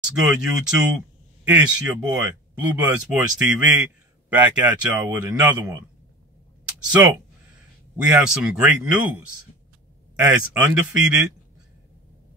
What's good, YouTube? It's your boy, Blue Blood Sports TV, back at y'all with another one. So, we have some great news. As undefeated,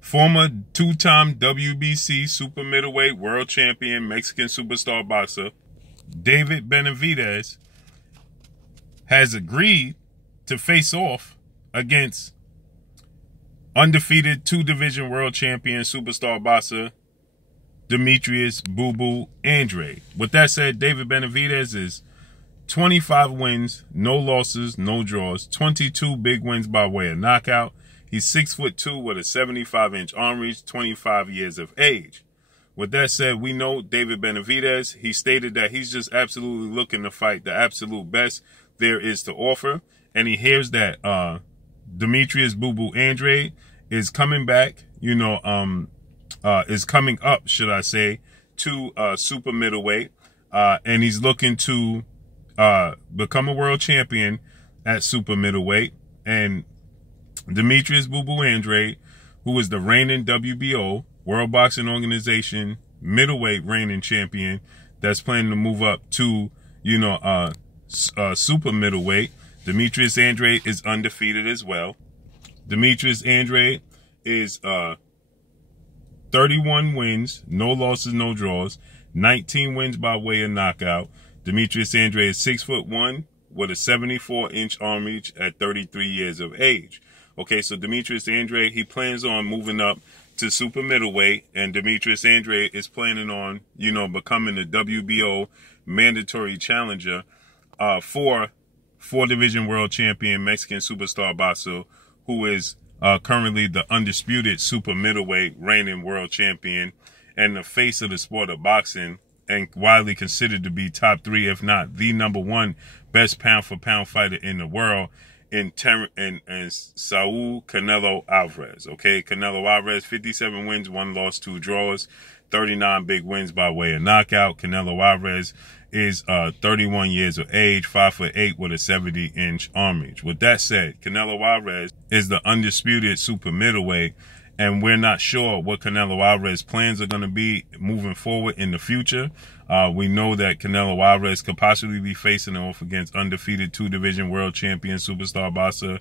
former two-time WBC super middleweight world champion, Mexican superstar boxer, David Benavidez, has agreed to face off against undefeated two-division world champion superstar boxer, Demetrius Boo Boo Andrade. With that said, David Benavidez is 25 wins, no losses, no draws, 22 big wins by way of knockout. He's 6'2" with a 75-inch arm reach, 25 years of age. With that said, we know David Benavidez. He stated that he's just absolutely looking to fight the absolute best there is to offer. And he hears that Demetrius Boo Boo Andrade is coming back, is coming up, should I say, to super middleweight. And he's looking to become a world champion at super middleweight. And Demetrius Boo Boo Andrade, who is the reigning WBO, World Boxing Organization, middleweight reigning champion, that's planning to move up to, super middleweight. Demetrius Andrade is undefeated as well. Demetrius Andrade is 31 wins, no losses, no draws, 19 wins by way of knockout. Demetrius Andrade is 6'1" with a 74-inch arm reach at 33 years of age. Okay, so Demetrius Andrade, he plans on moving up to super middleweight, and Demetrius Andrade is planning on, becoming the WBO mandatory challenger for four-division world champion Mexican superstar boxer, who is currently the undisputed super middleweight reigning world champion and the face of the sport of boxing, and widely considered to be top 3, if not the #1 best pound-for-pound fighter in the world, in Saul Canelo Alvarez. Okay, Canelo Alvarez, 57 wins, 1 loss, 2 draws, 39 big wins by way of knockout. Canelo Alvarez is 31 years of age, 5'8" with a 70-inch arm reach. With that said, Canelo Alvarez is the undisputed super middleweight, and we're not sure what Canelo Alvarez's plans are going to be moving forward in the future. We know that Canelo Alvarez could possibly be facing off against undefeated two-division world champion superstar boxer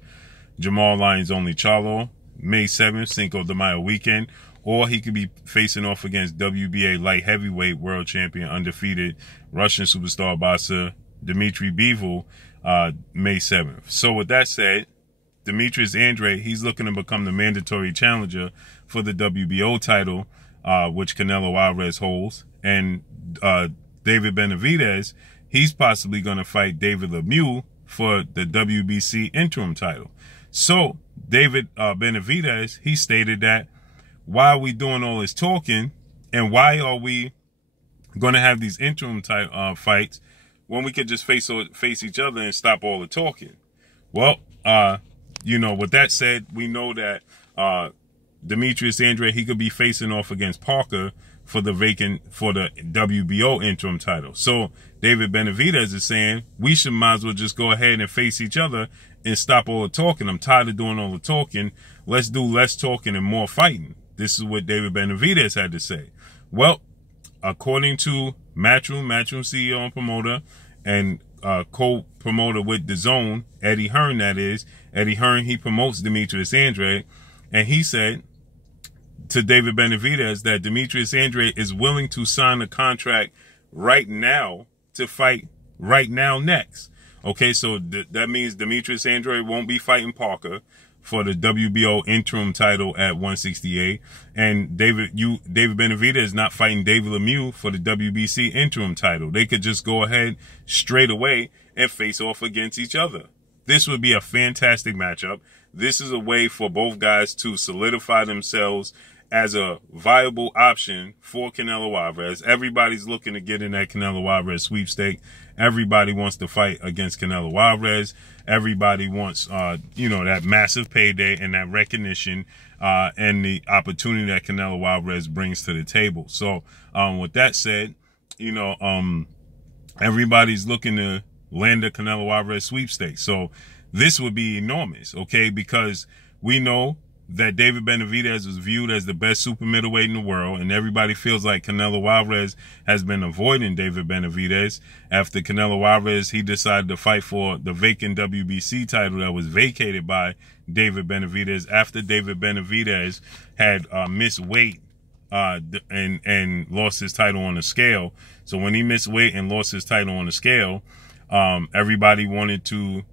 Jamal Lyons Only Charlo, May 7th, Cinco de Mayo weekend, or he could be facing off against WBA light heavyweight world champion undefeated Russian superstar boxer Dmitry Bivol, May 7th. So with that said, Demetrius Andrade, he's looking to become the mandatory challenger for the WBO title, which Canelo Alvarez holds. And David Benavidez, he's possibly going to fight David Lemieux for the WBC interim title. So David Benavidez, he stated that, why are we doing all this talking, and why are we going to have these interim type fights when we could just face each other and stop all the talking? Well, with that said, we know that Demetrius Andrade, he could be facing off against Parker for the WBO interim title. So David Benavidez is saying we might as well just go ahead and face each other and stop all the talking. I'm tired of doing all the talking. Let's do less talking and more fighting. This is what David Benavidez had to say. Well, according to MATCHROOM CEO and promoter, and co-promoter with DAZN, Eddie Hearn, that is. Eddie Hearn, he promotes Demetrius Andrade, and he said to David Benavidez that Demetrius Andrade is willing to sign a contract right now to fight right now next. Okay, so that means Demetrius Andrade won't be fighting Parker for the WBO interim title at 168, and David Benavidez is not fighting David Lemieux for the WBC interim title. They could just go ahead straight away and face off against each other. This would be a fantastic matchup. This is a way for both guys to solidify themselves as a viable option for Canelo Alvarez. Everybody's looking to get in that Canelo Alvarez sweepstake. Everybody wants to fight against Canelo Alvarez. Everybody wants, that massive payday and that recognition and the opportunity that Canelo Alvarez brings to the table. So with that said, everybody's looking to land a Canelo Alvarez sweepstakes. So this would be enormous, okay, because we know that David Benavidez was viewed as the best super middleweight in the world, and everybody feels like Canelo Alvarez has been avoiding David Benavidez. After Canelo Alvarez, he decided to fight for the vacant WBC title that was vacated by David Benavidez after David Benavidez had missed weight and lost his title on the scale. So when he missed weight and lost his title on the scale, everybody wanted to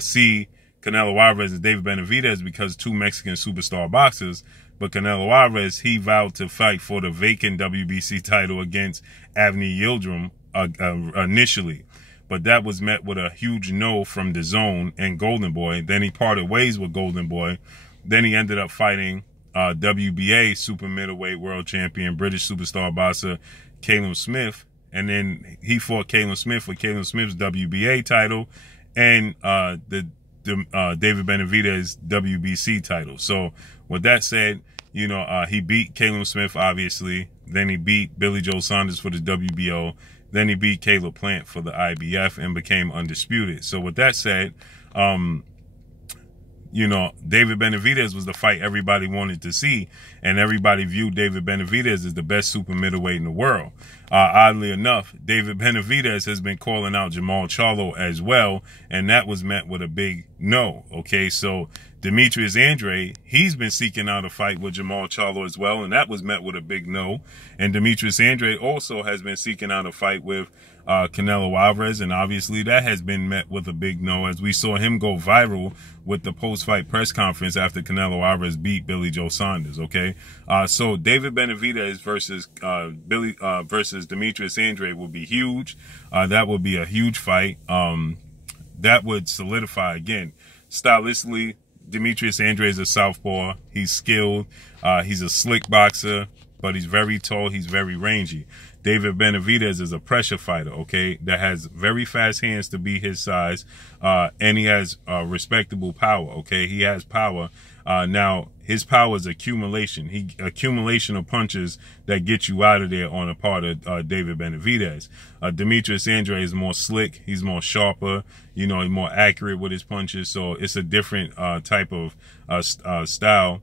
see Canelo Alvarez and David Benavidez because two Mexican superstar boxers. But Canelo Alvarez, he vowed to fight for the vacant WBC title against Avni Yildirim initially. But that was met with a huge no from DAZN and Golden Boy. Then he parted ways with Golden Boy. Then he ended up fighting WBA super middleweight world champion, British superstar boxer Callum Smith. And then he fought Callum Smith for Callum Smith's WBA title and David Benavidez WBC title. So with that said, you know, he beat Callum Smith, obviously. Then he beat Billy Joe Saunders for the WBO. Then he beat Caleb Plant for the IBF and became undisputed. So with that said, you know, David Benavidez was the fight everybody wanted to see, and everybody viewed David Benavidez as the best super middleweight in the world. Oddly enough, David Benavidez has been calling out Jamal Charlo as well, and that was met with a big no. Okay, so Demetrius Andrade, he's been seeking out a fight with Jamal Charlo as well, and that was met with a big no. And Demetrius Andrade also has been seeking out a fight with Canelo Alvarez, and obviously that has been met with a big no, as we saw him go viral with the post-fight press conference after Canelo Alvarez beat Billy Joe Saunders. Okay, so David Benavidez versus Demetrius Andrade will be huge. That would be a huge fight. That would solidify again stylistically. Demetrius Andrade is a southpaw. He's skilled. He's a slick boxer, but he's very tall. He's very rangy. David Benavidez is a pressure fighter, okay, that has very fast hands to be his size, and he has respectable power, okay? He has power. Now, his power is accumulation. Accumulation of punches that get you out of there on the part of David Benavidez. Demetrius Andrade is more slick. He's more sharper. You know, he's more accurate with his punches. So it's a different type of style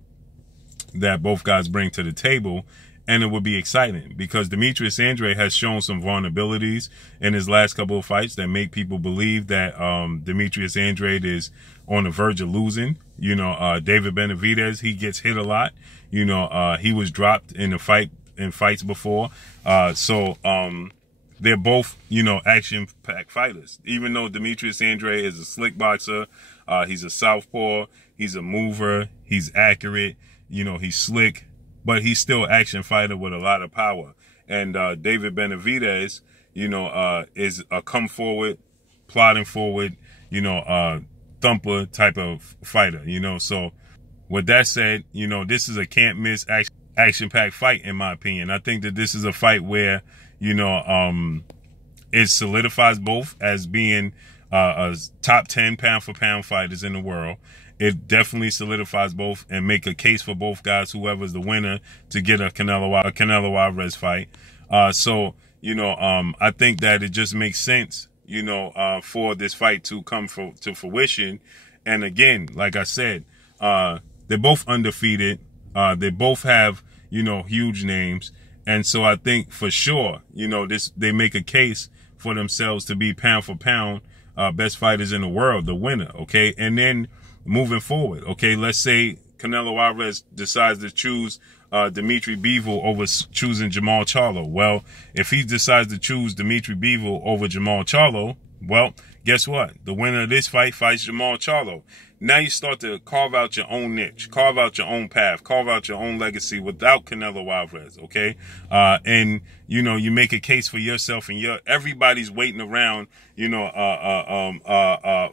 that both guys bring to the table. And it would be exciting because Demetrius Andrade has shown some vulnerabilities in his last couple of fights that make people believe that Demetrius Andrade is on the verge of losing. You know, David Benavidez, he gets hit a lot. You know, he was dropped in fights before. So they're both, you know, action-packed fighters. Even though Demetrius Andrade is a slick boxer, he's a southpaw, he's a mover, he's accurate, you know, he's slick. But he's still action fighter with a lot of power. And David Benavidez, you know, is a come forward, plodding forward, you know, thumper type of fighter, you know. So with that said, you know, this is a can't miss action-packed fight, in my opinion. I think that this is a fight where, you know, it solidifies both as being a top 10 pound-for-pound fighters in the world. It definitely solidifies both and make a case for both guys, whoever's the winner, to get a Canelo Alvarez fight. So, you know, I think that it just makes sense, you know, for this fight to come to fruition. And again, like I said, they're both undefeated. They both have, you know, huge names. And so I think for sure, you know, they make a case for themselves to be pound for pound, best fighters in the world, the winner. Okay. And then moving forward, okay, let's say Canelo Alvarez decides to choose Dimitri Bivol over choosing Jamal Charlo. Well, if he decides to choose Dimitri Bivol over Jamal Charlo, well, guess what? The winner of this fight fights Jamal Charlo. Now you start to carve out your own niche, carve out your own path, carve out your own legacy without Canelo Alvarez, okay? And, you know, you make a case for yourself, and everybody's waiting around, you know,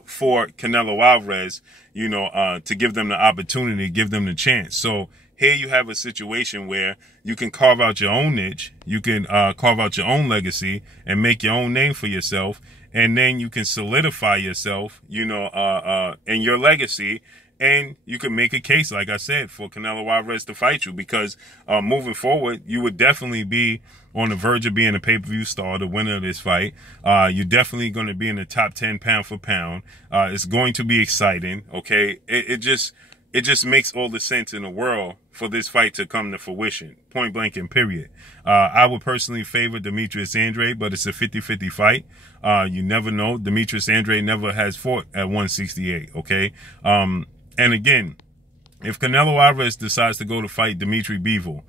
for Canelo Alvarez, you know, to give them the opportunity, give them the chance. So here you have a situation where you can carve out your own niche, you can carve out your own legacy and make your own name for yourself. And then you can solidify yourself, you know, and your legacy. And you can make a case, like I said, for Canelo Alvarez to fight you, because moving forward, you would definitely be on the verge of being a pay-per-view star, the winner of this fight. You're definitely going to be in the top 10 pound for pound. It's going to be exciting, okay? It just, it just makes all the sense in the world for this fight to come to fruition, point blank and period. I would personally favor Demetrius Andrade, but it's a 50-50 fight. You never know. Demetrius Andrade never has fought at 168, okay? And again, if Canelo Alvarez decides to go to fight Dimitri Bivol,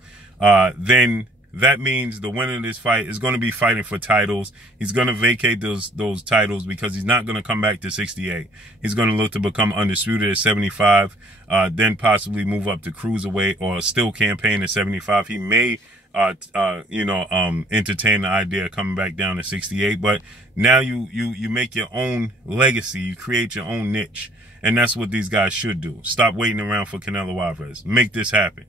then that means the winner of this fight is going to be fighting for titles. He's going to vacate those titles because he's not going to come back to 68. He's going to look to become undisputed at 75, then possibly move up to cruiserweight or still campaign at 75. He may, entertain the idea of coming back down to 68. But now you make your own legacy. You create your own niche. And that's what these guys should do. Stop waiting around for Canelo Alvarez. Make this happen.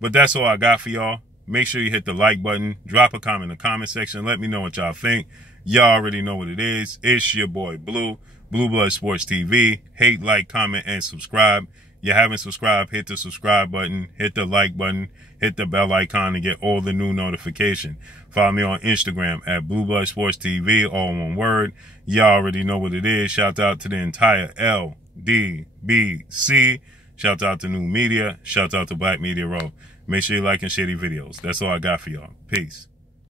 But that's all I got for y'all. Make sure you hit the like button. Drop a comment in the comment section. Let me know what y'all think. Y'all already know what it is. It's your boy Blue, Blue Blood Sports TV. Hate, like, comment, and subscribe. You haven't subscribed, hit the subscribe button. Hit the like button. Hit the bell icon to get all the new notification. Follow me on Instagram at Blue Blood Sports TV, all one word. Y'all already know what it is. Shout out to the entire LDBC. Shout out to New Media. Shout out to Black Media Row. Make sure you like and share these videos. That's all I got for y'all. Peace.